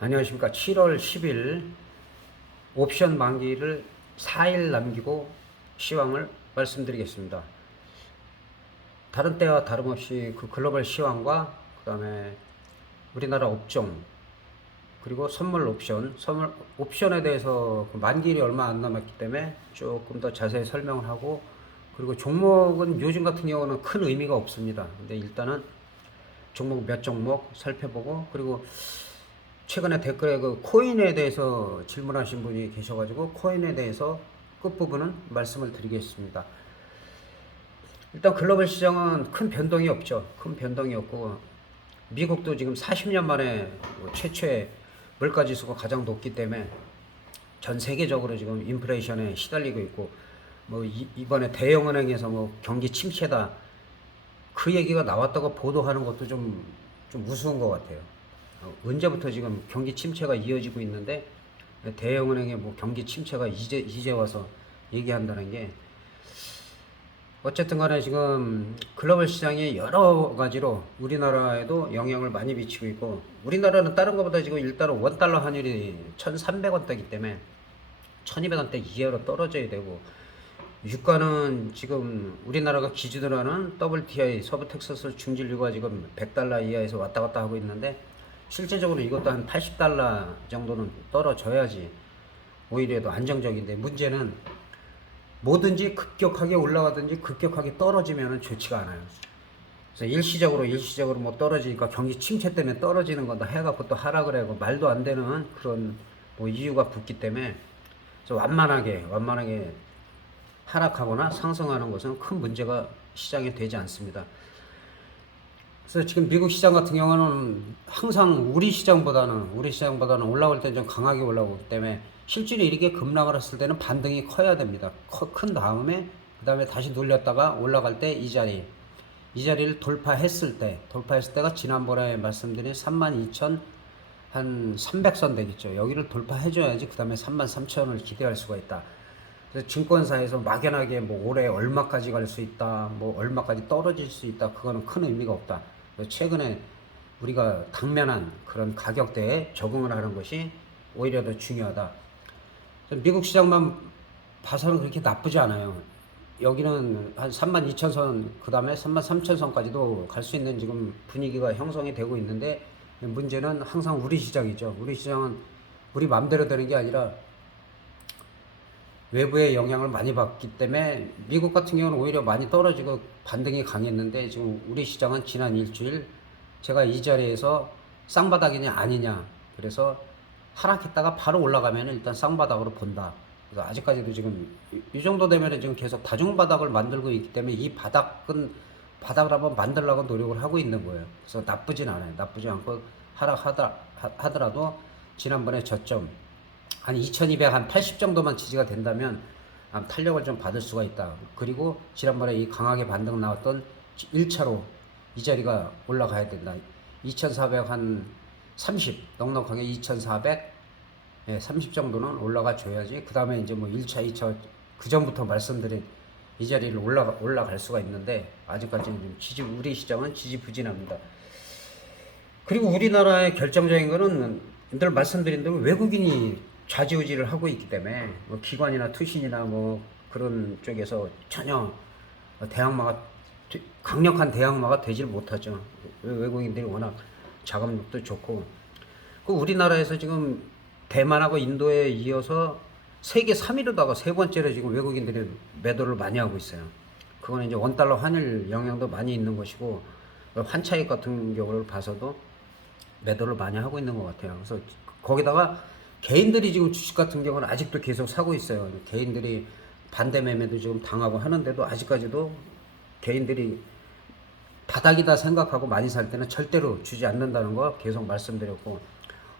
안녕하십니까. 7월 10일 옵션 만기를 4일 남기고 시황을 말씀드리겠습니다. 다른 때와 다름없이 그 글로벌 시황과 그 다음에 우리나라 업종 그리고 선물 옵션에 대해서 그 만기일이 얼마 안 남았기 때문에 조금 더 자세히 설명을 하고, 그리고 종목은 요즘 같은 경우는 큰 의미가 없습니다. 근데 일단은 종목 몇 종목 살펴보고, 그리고 최근에 댓글에 그 코인에 대해서 질문하신 분이 계셔가지고 코인에 대해서 끝부분은 말씀을 드리겠습니다. 일단 글로벌 시장은 큰 변동이 없죠. 큰 변동이 없고, 미국도 지금 40년 만에 최초의 물가 지수가 가장 높기 때문에 전 세계적으로 지금 인플레이션에 시달리고 있고, 뭐 이번에 대형은행에서 뭐 경기 침체다 그 얘기가 나왔다고 보도하는 것도 좀 우스운 것 같아요. 언제부터 지금 경기 침체가 이어지고 있는데 대형은행의 뭐 경기 침체가 이제 와서 얘기한다는 게, 어쨌든 간에 지금 글로벌 시장이 여러 가지로 우리나라에도 영향을 많이 미치고 있고, 우리나라는 다른 것보다 지금 일단은 원달러 환율이 1,300원대이기 때문에 1,200원대 이하로 떨어져야 되고, 유가는 지금 우리나라가 기준으로 하는 WTI 서부 텍사스 중진유가 지금 100달러 이하에서 왔다 갔다 하고 있는데, 실제적으로 이것도 한 80달러 정도는 떨어져야지 오히려 더 안정적인데, 문제는 뭐든지 급격하게 올라가든지 급격하게 떨어지면 좋지가 않아요. 그래서 일시적으로 뭐 떨어지니까 경기 침체 때문에 떨어지는 건다 해갖고 또 하락을 하고 말도 안 되는 그런 뭐 이유가 붙기 때문에, 완만하게 하락하거나 상승하는 것은 큰 문제가 시장에 되지 않습니다. 그래서 지금 미국 시장 같은 경우는 항상 우리 시장보다는 올라올 때 좀 강하게 올라오기 때문에 실질이 이렇게 급락을 했을 때는 반등이 커야 됩니다. 큰 다음에 그 다음에 다시 눌렸다가 올라갈 때 이 자리를 돌파했을 때가 지난번에 말씀드린 32,000 한 300선 되겠죠. 여기를 돌파해줘야지 그 다음에 33,000원을 기대할 수가 있다. 그래서 증권사에서 막연하게 뭐 올해 얼마까지 갈 수 있다, 뭐 얼마까지 떨어질 수 있다, 그거는 큰 의미가 없다. 최근에 우리가 당면한 그런 가격대에 적응을 하는 것이 오히려 더 중요하다. 미국 시장만 봐서는 그렇게 나쁘지 않아요. 여기는 한 32,000선, 그 다음에 33,000선까지도 갈 수 있는 지금 분위기가 형성이 되고 있는데, 문제는 항상 우리 시장이죠. 우리 시장은 우리 맘대로 되는 게 아니라 외부의 영향을 많이 받기 때문에 미국 같은 경우는 오히려 많이 떨어지고 반등이 강했는데, 지금 우리 시장은 지난 일주일 제가 이 자리에서 쌍바닥이냐 아니냐, 그래서 하락했다가 바로 올라가면 일단 쌍바닥으로 본다. 그래서 아직까지도 지금 이 정도 되면 지금 계속 다중바닥을 만들고 있기 때문에 이 바닥을 한번 만들려고 노력을 하고 있는 거예요. 그래서 나쁘진 않아요. 나쁘지 않고 하더라도 지난번에 저점 한 2280 정도만 지지가 된다면 탄력을 좀 받을 수가 있다. 그리고 지난번에 이 강하게 반등 나왔던 1차로 이 자리가 올라가야 된다. 2400 한 30, 넉넉하게 2400, 30 정도는 올라가 줘야지 그 다음에 이제 뭐 1차, 2차 그 전부터 말씀드린 이 자리를 올라갈 수가 있는데, 아직까지는 우리 시장은 지지부진합니다. 그리고 우리나라의 결정적인 거는 늘 말씀드린 대로 외국인이 좌지우지를 하고 있기 때문에 뭐 기관이나 투신이나 뭐 그런 쪽에서 전혀 강력한 대항마가 되질 못하죠. 외국인들이 워낙 자금력도 좋고, 그 우리나라에서 지금 대만하고 인도에 이어서 세계 3위로다가 세 번째로 지금 외국인들이 매도를 많이 하고 있어요. 그거는 이제 원달러 환율 영향도 많이 있는 것이고, 환차익 같은 경우를 봐서도 매도를 많이 하고 있는 것 같아요. 그래서 거기다가 개인들이 지금 주식 같은 경우는 아직도 계속 사고 있어요. 개인들이 반대 매매도 지금 당하고 하는데도 아직까지도 개인들이 바닥이다 생각하고 많이 살 때는 절대로 주지 않는다는 거 계속 말씀드렸고,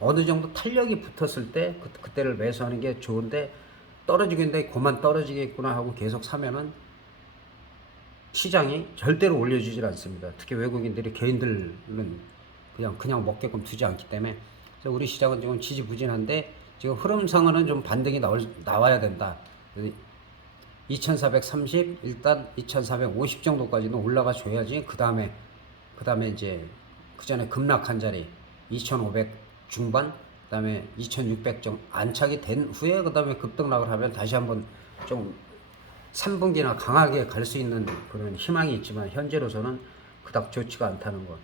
어느 정도 탄력이 붙었을 때 그때를 매수하는 게 좋은데, 떨어지겠는데 그만 떨어지겠구나 하고 계속 사면은 시장이 절대로 올려주질 않습니다. 특히 외국인들이 개인들은 그냥 먹게끔 두지 않기 때문에. 그래서 우리 시장은 지금 지지부진한데, 지금 흐름상으로는 좀 반등이 나와야 된다. 2430, 일단 2450 정도까지는 올라가 줘야지 그 다음에 이제 그 전에 급락한 자리 2500 중반, 그다음에 2,600정 안착이 된 후에 그다음에 급등락을 하면 다시 한번 좀 3분기나 강하게 갈 수 있는 그런 희망이 있지만 현재로서는 그닥 좋지가 않다는 것.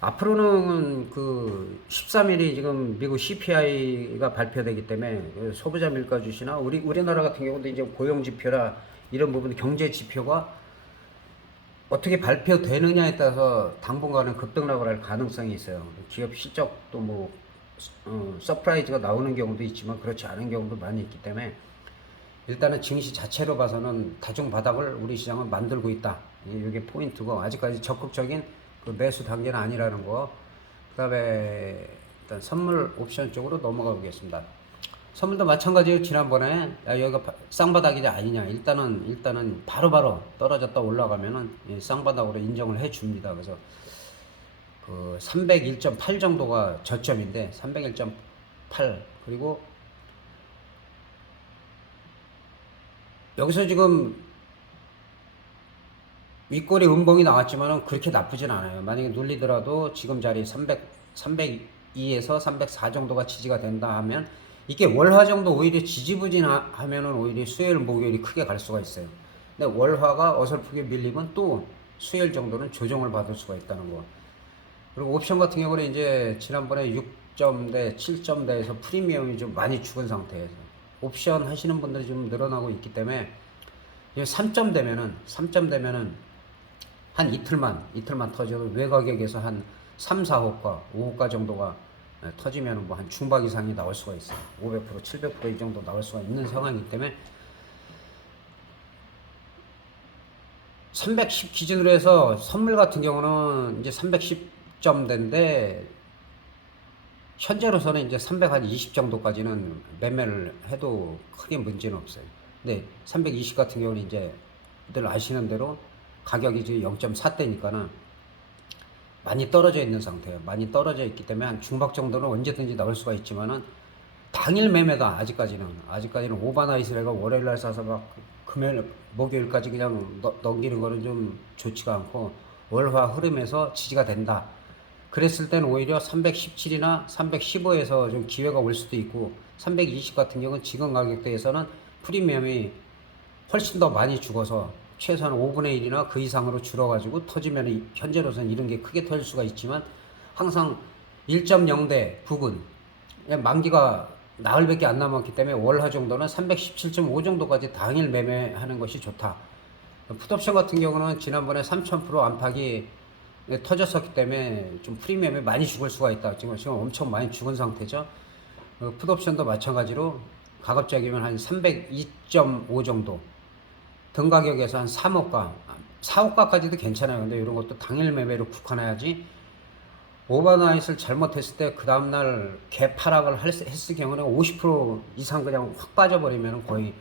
앞으로는 그 13일이 지금 미국 CPI가 발표되기 때문에 소비자 물가 지수나 우리나라 같은 경우도 이제 고용 지표나 이런 부분 경제 지표가 어떻게 발표되느냐에 따라서 당분간은 급등락을 할 가능성이 있어요. 기업 실적도 뭐 서프라이즈가 나오는 경우도 있지만 그렇지 않은 경우도 많이 있기 때문에 일단은 증시 자체로 봐서는 다중 바닥을 우리 시장은 만들고 있다. 이게 포인트고 아직까지 적극적인 그 매수 단계는 아니라는 거. 그다음에 일단 선물 옵션 쪽으로 넘어가 보겠습니다. 선물도 마찬가지로 지난번에 여기가 쌍바닥이냐 아니냐 일단은 바로바로 떨어졌다 올라가면은 쌍바닥으로 인정을 해 줍니다. 그래서 그 301.8 정도가 저점인데 301.8 그리고 여기서 지금 윗꼬리 음봉이 나왔지만은 그렇게 나쁘진 않아요. 만약에 눌리더라도 지금 자리 302에서 304 정도가 지지가 된다 하면 이게 월화 정도 오히려 지지부진하면은 오히려 수요일 목요일이 크게 갈 수가 있어요. 근데 월화가 어설프게 밀리면 또 수요일 정도는 조정을 받을 수가 있다는 거. 그리고 옵션 같은 경우는 이제 지난번에 6점대, 7점대에서 프리미엄이 좀 많이 죽은 상태에서 옵션 하시는 분들이 좀 늘어나고 있기 때문에 3점 되면은 한 이틀만 터져도 외가격에서 한 3, 4호가, 5호가 정도가 터지면 뭐 한 중박 이상이 나올 수가 있어요. 500%, 700%이 정도 나올 수가 있는 상황이기 때문에 310 기준으로 해서 선물 같은 경우는 이제 310점대인데 현재로서는 이제 320 정도까지는 매매를 해도 크게 문제는 없어요. 근데 320 같은 경우는 이제 늘 아시는 대로 가격이 이제 0.4대니까는 많이 떨어져 있는 상태예요. 많이 떨어져 있기 때문에 한 중박 정도는 언제든지 나올 수가 있지만은 당일 매매가 아직까지는 오버나이트래가 월요일 날 사서 막 금요일 목요일까지 그냥 넘기는 거는 좀 좋지가 않고 월화 흐름에서 지지가 된다. 그랬을 때는 오히려 317이나 315에서 좀 기회가 올 수도 있고 320 같은 경우는 지금 가격대에서는 프리미엄이 훨씬 더 많이 죽어서 최소한 5분의 1이나 그 이상으로 줄어가지고 터지면 현재로서는 이런 게 크게 터질 수가 있지만 항상 1.0대 부근 만기가 나흘밖에 안 남았기 때문에 월화 정도는 317.5 정도까지 당일 매매하는 것이 좋다. 풋옵션 같은 경우는 지난번에 3000% 안팎이 터졌었기 때문에 좀 프리미엄이 많이 죽을 수가 있다. 지금 엄청 많이 죽은 상태죠. 풋옵션도 마찬가지로 가급적이면 한 302.5 정도 등 가격에서 한 3호가 4호가까지도 괜찮아요. 근데 이런 것도 당일 매매로 국한해야지 오버나잇을 잘못했을 때 그 다음날 개파락을 했을 경우는 50% 이상 그냥 확 빠져버리면 거의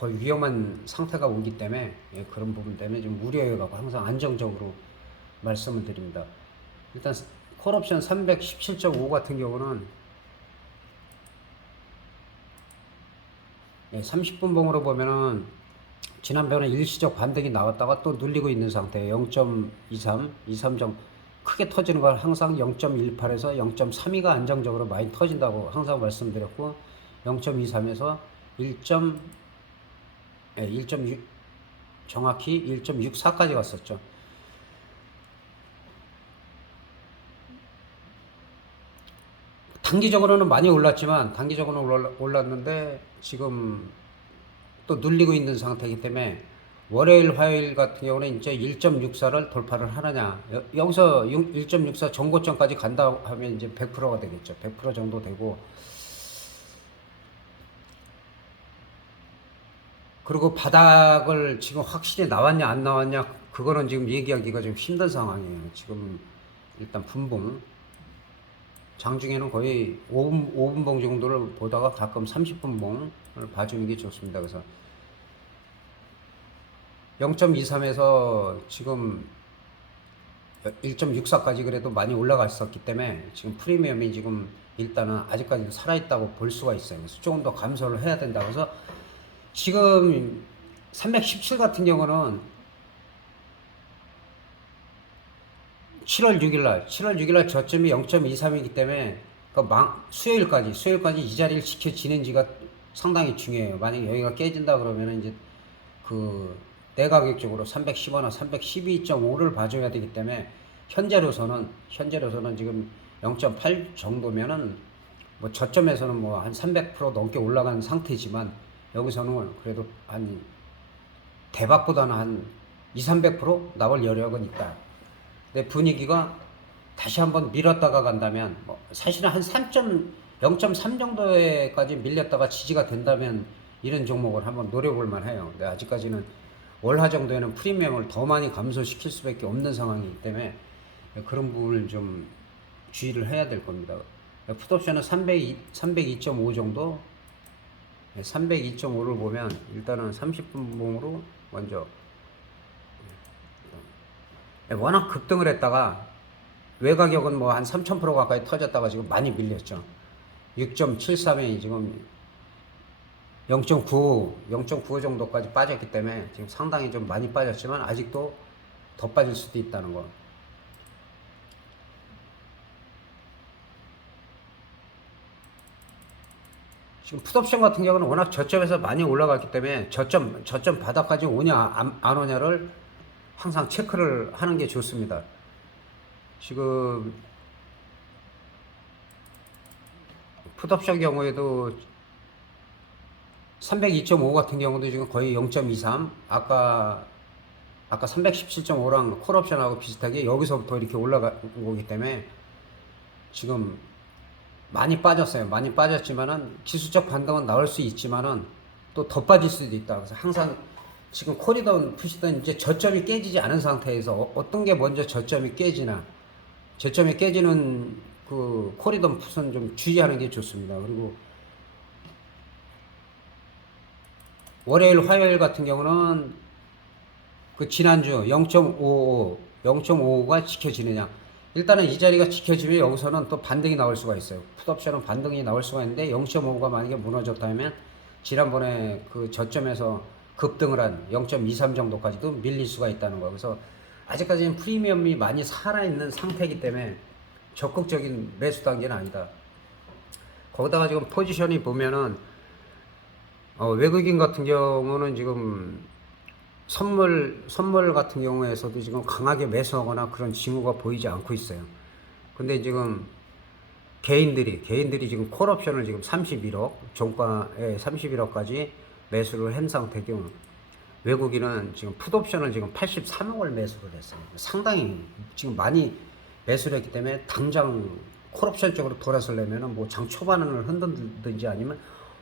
위험한 상태가 오기 때문에 그런 부분 때문에 좀 우려해가고 항상 안정적으로 말씀을 드립니다. 일단 콜옵션 317.5 같은 경우는 30분 봉으로 보면은 지난번에 일시적 반등이 나왔다가 또 눌리고 있는 상태예요. 0.23점 크게 터지는 걸 항상 0.18에서 0.32가 안정적으로 많이 터진다고 항상 말씀드렸고 0.23에서 1.6 정확히 1.64까지 갔었죠. 단기적으로는 많이 올랐지만 올랐는데 지금 또 눌리고 있는 상태이기 때문에 월요일 화요일 같은 경우는 이제 1.64를 돌파를 하느냐 여기서 1.64 정고점까지 간다 하면 이제 100%가 되겠죠. 100% 정도 되고 그리고 바닥을 지금 확실히 나왔냐 안 나왔냐 그거는 지금 얘기하기가 좀 힘든 상황이에요. 지금 일단 분봉 장중에는 거의 5분봉 정도를 보다가 가끔 30분봉을 봐주는 게 좋습니다. 그래서 0.23에서 지금 1.64까지 그래도 많이 올라갔었기 때문에 지금 프리미엄이 지금 일단은 아직까지도 살아있다고 볼 수가 있어요. 그래서 조금 더 감소를 해야 된다. 그래서 지금 317 같은 경우는 7월 6일날 저점이 0.23이기 때문에 그러니까 수요일까지 이 자리를 지켜지는지가 상당히 중요해요. 만약에 여기가 깨진다 그러면은 이제 그 내가격적으로 310원이나 312.5를 봐줘야 되기 때문에 현재로서는 지금 0.8 정도면은 뭐 저점에서는 뭐 한 300% 넘게 올라간 상태지만 여기서는 그래도 한 대박보다는 한 200~300% 나올 여력은 있다. 근데 분위기가 다시 한번 밀었다가 간다면 뭐 사실은 한 0.3 정도에까지 밀렸다가 지지가 된다면 이런 종목을 한번 노려볼 만해요. 근데 아직까지는 월화 정도에는 프리미엄을 더 많이 감소시킬 수밖에 없는 상황이기 때문에 그런 부분을 좀 주의를 해야 될 겁니다. 풋옵션은 302.5 정도, 302.5를 보면 일단은 30분봉으로 먼저 워낙 급등을 했다가 외가격은 뭐 한 3000% 가까이 터졌다가 지금 많이 밀렸죠. 6.73이 지금 0.95 정도까지 빠졌기 때문에 지금 상당히 좀 많이 빠졌지만 아직도 더 빠질 수도 있다는 거. 지금 풋옵션 같은 경우는 워낙 저점에서 많이 올라갔기 때문에 저점 바닥까지 오냐 안 오냐를 항상 체크를 하는 게 좋습니다. 지금 풋옵션 경우에도 302.5 같은 경우도 지금 거의 0.23, 아까 317.5랑 콜옵션하고 비슷하게 여기서부터 이렇게 올라간 거기 때문에 지금 많이 빠졌어요. 많이 빠졌지만은 지수적 반등은 나올 수 있지만은 또 더 빠질 수도 있다. 그래서 항상 지금 콜이든 푸시든 이제 저점이 깨지지 않은 상태에서 어떤 게 먼저 저점이 깨지는 그 콜이든 푸는 좀 주의하는 게 좋습니다. 그리고 월요일, 화요일 같은 경우는 그 지난주 0.55가 지켜지느냐. 일단은 이 자리가 지켜지면 여기서는 또 반등이 나올 수가 있어요. 풋옵션은 반등이 나올 수가 있는데 0.5가 만약에 무너졌다면 지난번에 그 저점에서 급등을 한 0.23 정도까지도 밀릴 수가 있다는 거예요. 그래서 아직까지는 프리미엄이 많이 살아있는 상태이기 때문에 적극적인 매수 단계는 아니다. 거기다가 지금 포지션이 보면은 외국인 같은 경우는 지금 선물 같은 경우에서도 지금 강하게 매수하거나 그런 징후가 보이지 않고 있어요. 근데 지금 개인들이 지금 콜옵션을 지금 31억, 종가에 31억까지 매수를 한 상태고, 외국인은 지금 풋옵션을 지금 83억을 매수를 했어요. 상당히 지금 많이 매수를 했기 때문에 당장 콜옵션 쪽으로 돌아서려면은 뭐 장 초반을 흔들든지 아니면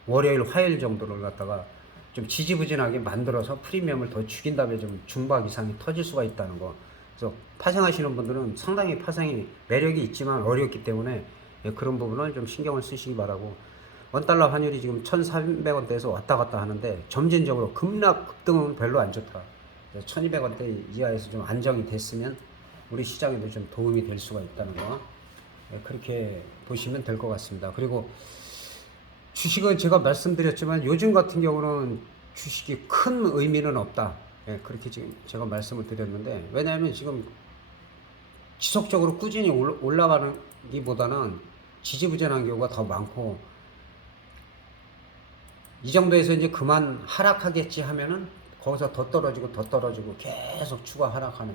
월요일, 화요일 정도를 갖다가 좀 지지부진하게 만들어서 프리미엄을 더 죽인 다음에 좀 중박 이상이 터질 수가 있다는 거. 그래서 파생하시는 분들은 상당히 파생이 매력이 있지만 어렵기 때문에 그런 부분을 좀 신경을 쓰시기 바라고. 원달러 환율이 지금 1,400원대에서 왔다 갔다 하는데 점진적으로 급등은 별로 안 좋다. 1,200원대 이하에서 좀 안정이 됐으면 우리 시장에도 좀 도움이 될 수가 있다는 거. 그렇게 보시면 될 것 같습니다. 그리고 주식은 제가 말씀드렸지만 요즘 같은 경우는 주식이 큰 의미는 없다. 그렇게 지금 제가 말씀을 드렸는데, 왜냐하면 지금 지속적으로 꾸준히 올라가는 기보다는 지지부진한 경우가 더 많고, 이 정도에서 이제 그만 하락하겠지 하면은 거기서 더 떨어지고 계속 추가 하락하는,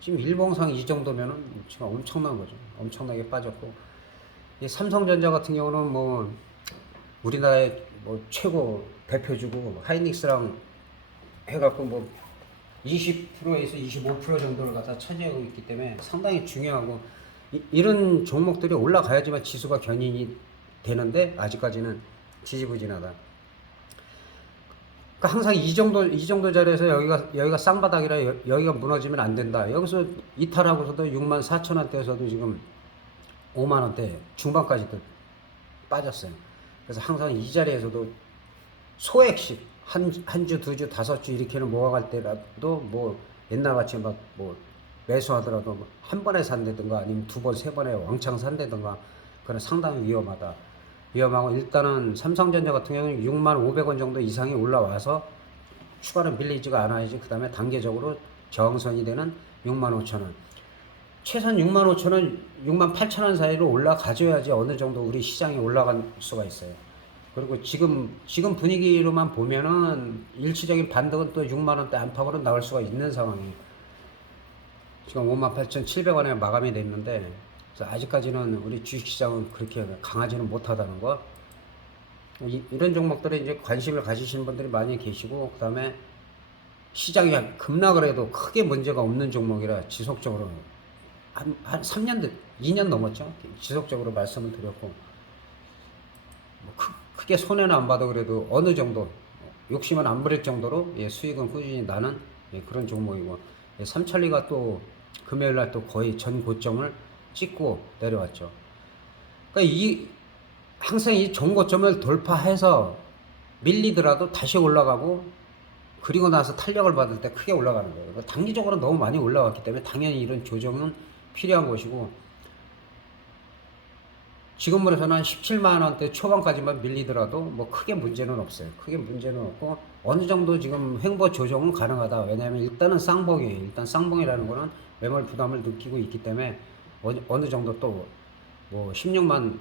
지금 일봉상 이 정도면은 지금 엄청난 거죠. 엄청나게 빠졌고, 이 삼성전자 같은 경우는 뭐 우리나라의 뭐 최고 대표주고 하이닉스랑 해갖고 뭐 20%에서 25% 정도를 갖다 차지하고 있기 때문에 상당히 중요하고, 이런 종목들이 올라가야지만 지수가 견인이 되는데 아직까지는 지지부진하다. 그러니까 항상 이 정도 자리에서 여기가 쌍바닥이라 여기가 무너지면 안 된다. 여기서 이탈하고서도 64,000원대에서도 지금 5만원대 중반까지도 빠졌어요. 그래서 항상 이 자리에서도 소액씩 한 주, 두 주, 다섯 주 이렇게는 모아갈 때라도 뭐 옛날같이 막 뭐 매수하더라도 한 번에 산다든가 아니면 두 번, 세 번에 왕창 산다든가 그건 상당히 위험하고, 일단은 삼성전자 같은 경우는 65,000원 정도 이상이 올라와서 추가로 밀리지가 않아야지 그 다음에 단계적으로 저항선이 되는 65,000원. 최소한 6만 5천 원, 6만 8천 원 사이로 올라가줘야지 어느 정도 우리 시장이 올라갈 수가 있어요. 그리고 지금 분위기로만 보면은 일시적인 반등은 또 6만 원대 안팎으로 나올 수가 있는 상황이에요. 지금 58,700원에 마감이 됐는데 아직까지는 우리 주식시장은 그렇게 강하지는 못하다는 거. 이런 종목들에 이제 관심을 가지시는 분들이 많이 계시고, 그 다음에 시장이 급락을 해도 크게 문제가 없는 종목이라 지속적으로 한 3년, 2년 넘었죠. 지속적으로 말씀을 드렸고, 뭐 크게 손해는 안 봐도 그래도 어느 정도 욕심은 안 부릴 정도로 수익은 꾸준히 나는 그런 종목이고, 삼천리가 또 금요일 날 또 거의 전 고점을 찍고 내려왔죠. 그러니까 항상 이 전고점을 돌파해서 밀리더라도 다시 올라가고, 그리고 나서 탄력을 받을 때 크게 올라가는 거예요. 그러니까 단기적으로 너무 많이 올라왔기 때문에 당연히 이런 조정은 필요한 것이고, 지금으로서는 한 17만 원대 초반까지만 밀리더라도 뭐 크게 문제는 없어요. 크게 문제는 없고, 어느 정도 지금 횡보 조정은 가능하다. 왜냐하면 일단은 쌍봉이에요. 일단 쌍봉이라는 거는 매몰 부담을 느끼고 있기 때문에 어느 정도 또 뭐 16만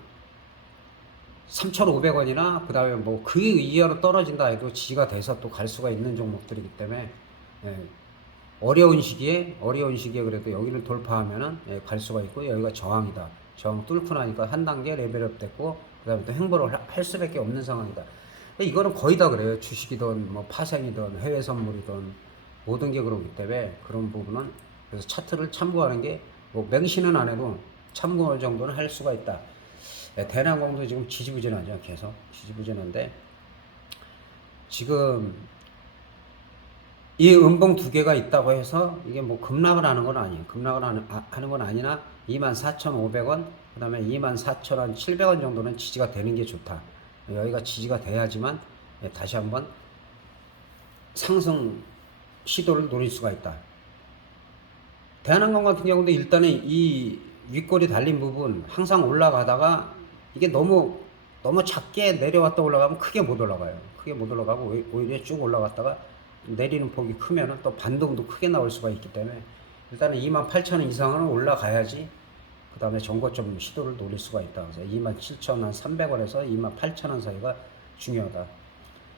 3,500원이나 그 다음에 뭐 그 이하로 떨어진다 해도 지지가 돼서 또 갈 수가 있는 종목들이기 때문에, 어려운 시기에 그래도 여기를 돌파하면은 갈 수가 있고, 여기가 저항이다. 저항 뚫고 나니까 한 단계 레벨업 됐고, 그 다음에 또 횡보를 할 수밖에 없는 상황이다. 이거는 거의 다 그래요. 주식이든 뭐 파생이든 해외 선물이든 모든 게 그렇기 때문에 그런 부분은, 그래서 차트를 참고하는 게 뭐 맹신은 안 해도 참고 정도는 할 수가 있다. 대남공도 지금 지지부진하죠. 계속 지지부진한데, 지금 이 음봉 두 개가 있다고 해서 이게 뭐 급락을 하는 건 아니에요. 급락을 하는 건 아니나 24,500원, 그 다음에 24,700원 정도는 지지가 되는 게 좋다. 여기가 지지가 돼야지만 다시 한번 상승 시도를 노릴 수가 있다. 대한항공 같은 경우도 일단은 이 윗골이 달린 부분 항상 올라가다가 이게 너무 작게 내려왔다 올라가면 크게 못 올라가요. 크게 못 올라가고 오히려 쭉 올라갔다가 내리는 폭이 크면은 또 반등도 크게 나올 수가 있기 때문에 일단은 28,000원 이상은 올라가야지 그 다음에 전고점 시도를 노릴 수가 있다. 그래서 27,300원에서 28,000원 사이가 중요하다.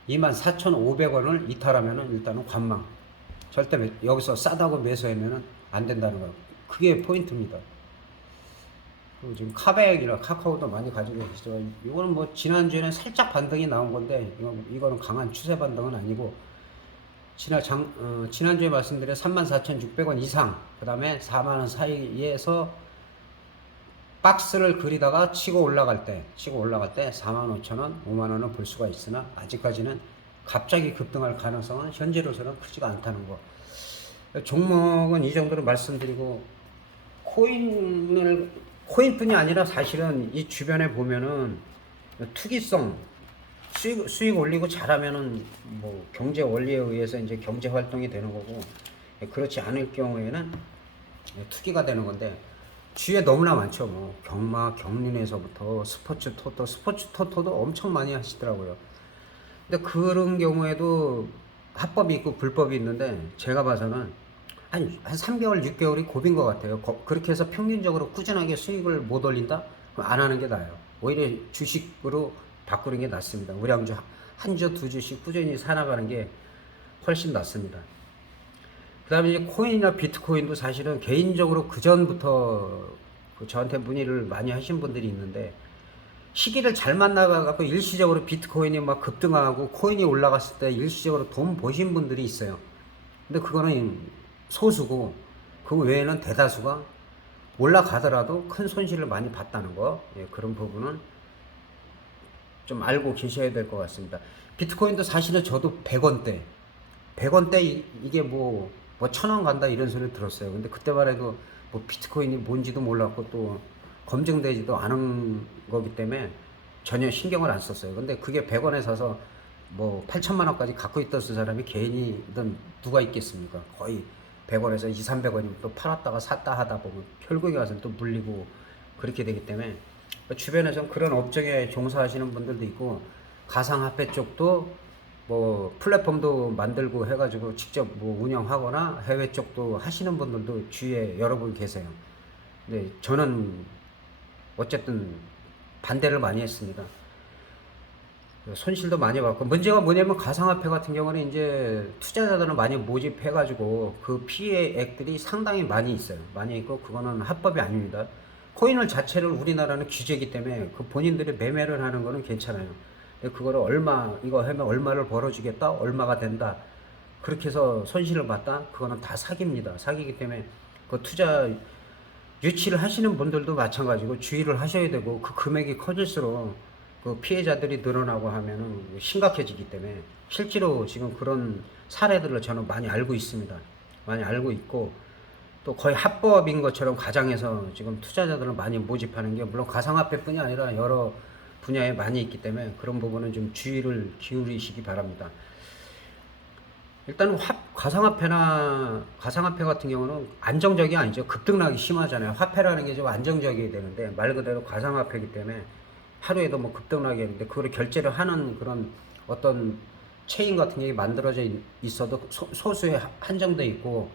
24,500원을 이탈하면은 일단은 관망. 절대 여기서 싸다고 매수하면은 안 된다는 거. 그게 포인트입니다. 그리고 지금 카백이나 카카오도 많이 가지고 계시죠. 이거는 뭐 지난주에는 살짝 반등이 나온 건데, 이거는 강한 추세 반등은 아니고, 지난주에 말씀드린 34,600원 이상, 그 다음에 4만원 사이에서 박스를 그리다가 치고 올라갈 때 45,000원, 5만원은 볼 수가 있으나, 아직까지는 갑자기 급등할 가능성은 현재로서는 크지가 않다는 거. 종목은 이 정도로 말씀드리고, 코인뿐이 아니라 사실은 이 주변에 보면은 투기성, 수익 올리고 잘하면은 뭐 경제 원리에 의해서 이제 경제 활동이 되는 거고, 그렇지 않을 경우에는 투기가 되는 건데, 주위에 너무나 많죠. 뭐 경마, 경륜에서부터 스포츠 토토도 엄청 많이 하시더라고요. 근데 그런 경우에도 합법이 있고 불법이 있는데, 제가 봐서는 한 3개월, 6개월이 고비인 것 같아요. 그렇게 해서 평균적으로 꾸준하게 수익을 못 올린다? 그럼 안 하는 게 나아요. 오히려 주식으로 바꾸는 게 낫습니다. 우량주 한 주, 두 주씩 꾸준히 사나가는 게 훨씬 낫습니다. 그 다음에 이제 코인이나 비트코인도 사실은 개인적으로 그 전부터 저한테 문의를 많이 하신 분들이 있는데, 시기를 잘 만나가지고 일시적으로 비트코인이 막 급등하고 코인이 올라갔을 때 일시적으로 돈 보신 분들이 있어요. 근데 그거는 소수고, 그 외에는 대다수가 올라가더라도 큰 손실을 많이 봤다는 거, 그런 부분은 좀 알고 계셔야 될 것 같습니다. 비트코인도 사실은 저도 100원대 이게 뭐 1,000원 간다 이런 소리 들었어요. 근데 그때만 해도 뭐 비트코인이 뭔지도 몰랐고 또 검증되지도 않은 거기 때문에 전혀 신경을 안 썼어요. 근데 그게 100원에 사서 뭐 8천만 원까지 갖고 있던 사람이 개인이든 누가 있겠습니까? 거의 100원에서 200~300원이면 또 팔았다가 샀다 하다 보면 결국에 가서 또 물리고 그렇게 되기 때문에, 주변에서 그런 업종에 종사하시는 분들도 있고, 가상화폐 쪽도 뭐 플랫폼도 만들고 해가지고 직접 뭐 운영하거나 해외 쪽도 하시는 분들도 주위에 여러 분 계세요. 네, 저는 어쨌든 반대를 많이 했습니다. 손실도 많이 봤고, 문제가 뭐냐면 가상화폐 같은 경우는 이제 투자자들을 많이 모집해가지고 그 피해액들이 상당히 많이 있어요. 많이 있고 그거는 합법이 아닙니다. 코인을 자체를 우리나라는 규제이기 때문에 그 본인들이 매매를 하는 거는 괜찮아요. 근데 그거를 이거 하면 얼마를 벌어주겠다, 얼마가 된다, 그렇게 해서 손실을 봤다, 그거는 다 사기입니다. 사기이기 때문에 그 투자 유치를 하시는 분들도 마찬가지고 주의를 하셔야 되고, 그 금액이 커질수록 그 피해자들이 늘어나고 하면은 심각해지기 때문에 실제로 지금 그런 사례들을 저는 많이 알고 있습니다. 많이 알고 있고, 또 거의 합법인 것처럼 가장해서 지금 투자자들을 많이 모집하는 게 물론 가상화폐뿐이 아니라 여러 분야에 많이 있기 때문에 그런 부분은 좀 주의를 기울이시기 바랍니다. 일단 가상화폐 같은 경우는 안정적이 아니죠. 급등락이 심하잖아요. 화폐라는 게 좀 안정적이어야 되는데 말 그대로 가상화폐이기 때문에 하루에도 뭐 급등락이 있는데 그거를 결제를 하는 그런 어떤 체인 같은 게 만들어져 있어도 소수에 한정돼 있고,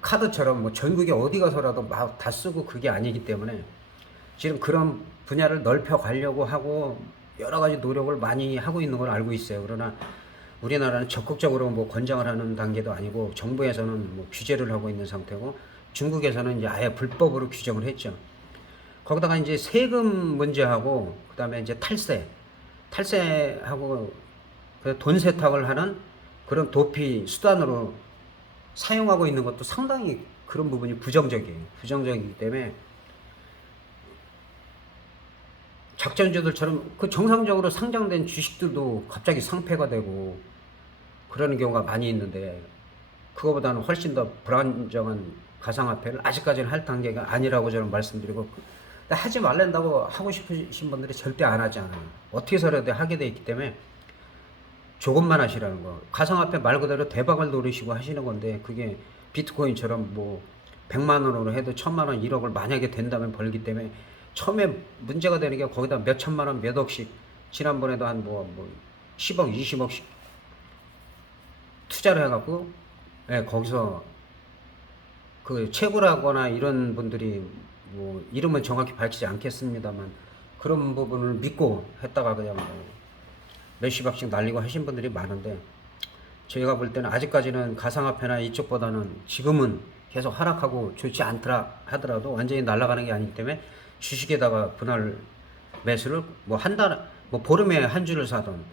카드처럼 뭐 전국에 어디 가서라도 막 다 쓰고 그게 아니기 때문에 지금 그런 분야를 넓혀 가려고 하고 여러 가지 노력을 많이 하고 있는 걸 알고 있어요. 그러나 우리나라는 적극적으로 뭐 권장을 하는 단계도 아니고, 정부에서는 뭐 규제를 하고 있는 상태고, 중국에서는 이제 아예 불법으로 규정을 했죠. 거기다가 이제 세금 문제하고 그다음에 이제 탈세하고 그 돈 세탁을 하는 그런 도피 수단으로 사용하고 있는 것도 상당히 그런 부분이 부정적이에요. 부정적이기 때문에 작전주들처럼 그 정상적으로 상장된 주식들도 갑자기 상폐가 되고 그러는 경우가 많이 있는데, 그거보다는 훨씬 더 불안정한 가상화폐를 아직까지는 할 단계가 아니라고 저는 말씀드리고, 하지 말란다고 하고 싶으신 분들이 절대 안 하지 않아요. 어떻게 해서라도 하게 돼 있기 때문에 조금만 하시라는 거. 가상화폐 말 그대로 대박을 노리시고 하시는 건데, 그게 비트코인처럼 뭐 100만 원으로 해도 1000만 원, 1억을 만약에 된다면 벌기 때문에 처음에 문제가 되는 게 거기다 몇 천만 원, 몇 억씩, 지난번에도 한 뭐 10억, 20억씩 투자를 해갖고, 예, 거기서 그 채굴하거나 이런 분들이 뭐 이름은 정확히 밝히지 않겠습니다만 그런 부분을 믿고 했다가 그냥 뭐 몇십억씩 날리고 하신 분들이 많은데, 저희가 볼 때는 아직까지는 가상화폐나 이쪽보다는 지금은 계속 하락하고 좋지 않더라 하더라도 완전히 날아가는 게 아니기 때문에 주식에다가 분할 매수를 뭐 한 달, 뭐 보름에 한 주를 사던,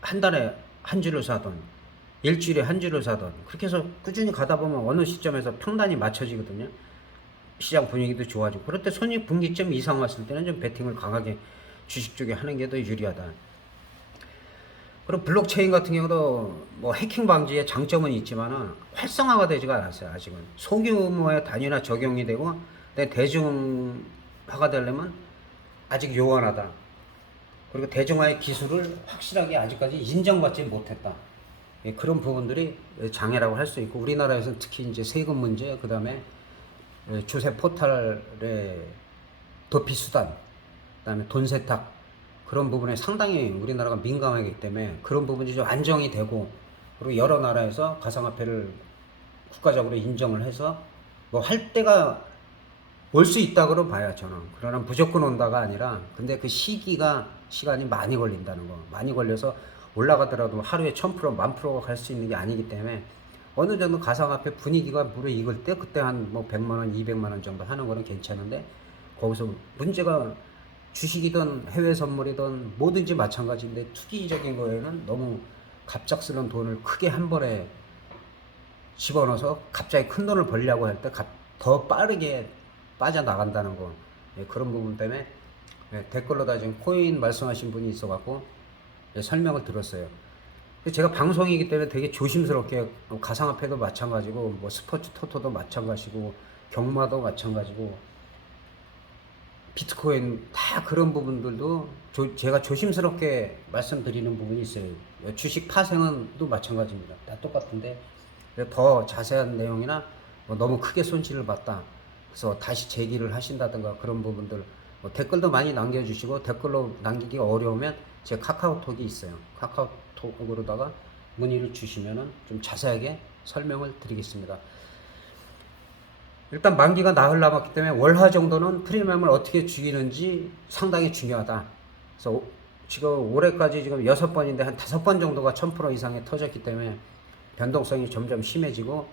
한 달에 한 주를 사던, 일주일에 한 주를 사던, 그렇게 해서 꾸준히 가다 보면 어느 시점에서 평단이 맞춰지거든요. 시장 분위기도 좋아지고. 그럴 때 손익분기점 이상 왔을 때는 좀 베팅을 강하게 주식 쪽에 하는 게 더 유리하다. 그리고 블록체인 같은 경우도 뭐 해킹 방지에 장점은 있지만은 활성화가 되지가 않았어요. 아직은 소규모의 단위나 적용이 되고, 근데 대중화가 되려면 아직 요원하다. 그리고 대중화의 기술을 확실하게 아직까지 인정받지 못했다. 예, 그런 부분들이 장애라고 할 수 있고, 우리나라에서는 특히 이제 세금 문제, 그 다음에 조세 포탈의 도피 수단, 그 다음에 돈 세탁, 그런 부분에 상당히 우리나라가 민감하기 때문에 그런 부분이 좀 안정이 되고, 그리고 여러 나라에서 가상화폐를 국가적으로 인정을 해서 뭐 할 때가 올 수 있다고는 봐요, 저는. 그러나 무조건 온다가 아니라, 근데 그 시간이 많이 걸린다는 거. 많이 걸려서 올라가더라도 하루에 1000%, 10,000%가 갈 수 있는 게 아니기 때문에 어느 정도 가상화폐 분위기가 무르익을 때 그때 한 뭐 100만 원, 200만 원 정도 하는 거는 괜찮은데, 거기서 문제가 주식이든 해외 선물이든 뭐든지 마찬가지인데 투기적인 거에는 너무 갑작스러운 돈을 크게 한 번에 집어넣어서 갑자기 큰 돈을 벌려고 할 때 더 빠르게 빠져나간다는 거. 예, 그런 부분 때문에 예, 댓글로다 지금 코인 말씀하신 분이 있어갖고 예, 설명을 들었어요. 제가 방송이기 때문에 되게 조심스럽게, 가상화폐도 마찬가지고 뭐 스포츠 토토도 마찬가지고 경마도 마찬가지고 비트코인 다 그런 부분들도 제가 조심스럽게 말씀드리는 부분이 있어요. 주식 파생은 또 마찬가지입니다. 다 똑같은데 더 자세한 내용이나 뭐 너무 크게 손실을 봤다, 그래서 다시 제기를 하신다든가 그런 부분들, 뭐 댓글도 많이 남겨주시고, 댓글로 남기기가 어려우면 제 카카오톡이 있어요. 카카오톡으로다가 문의를 주시면은 좀 자세하게 설명을 드리겠습니다. 일단 만기가 나흘 남았기 때문에 월화 정도는 프리미엄을 어떻게 죽이는지 상당히 중요하다. 그래서 지금 올해까지 지금 6번인데 한 5번 정도가 1000% 이상이 터졌기 때문에 변동성이 점점 심해지고,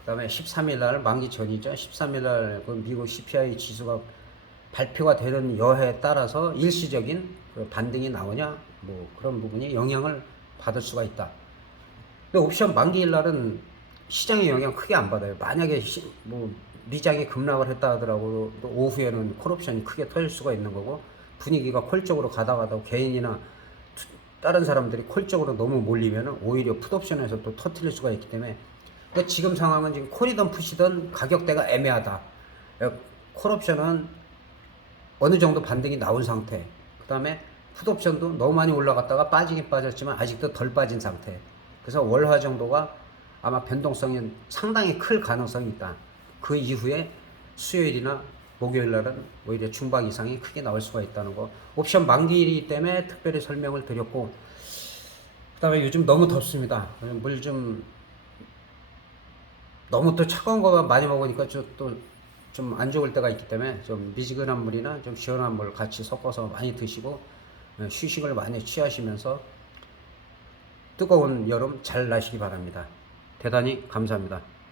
그 다음에 13일 날 만기 전이죠. 13일 날그 미국 CPI 지수가 발표가 되는 여해에 따라서 일시적인 그 반등이 나오냐, 뭐 그런 부분이 영향을 받을 수가 있다. 근데 옵션 만기일 날은 시장의 영향 크게 안 받아요. 만약에 뭐 미장이 급락을 했다 하더라도 오후에는 콜옵션이 크게 터질 수가 있는 거고, 분위기가 콜 쪽으로 가다가도 개인이나 다른 사람들이 콜 쪽으로 너무 몰리면 오히려 풋옵션에서 또 터뜨릴 수가 있기 때문에, 그러니까 지금 상황은 지금 콜이든 풋이든 가격대가 애매하다. 콜옵션은 어느 정도 반등이 나온 상태, 그 다음에 풋옵션도 너무 많이 올라갔다가 빠지긴 빠졌지만 아직도 덜 빠진 상태. 그래서 월화 정도가 아마 변동성이 상당히 클 가능성이 있다. 그 이후에 수요일이나 목요일 날은 오히려 중박 이상이 크게 나올 수가 있다는 거. 옵션 만기일이기 때문에 특별히 설명을 드렸고, 그 다음에 요즘 너무 덥습니다. 물 좀 너무 또 차가운 거만 많이 먹으니까 또 좀 안 좋을 때가 있기 때문에 좀 미지근한 물이나 좀 시원한 물 같이 섞어서 많이 드시고 휴식을 많이 취하시면서 뜨거운 여름 잘 나시기 바랍니다. 대단히 감사합니다.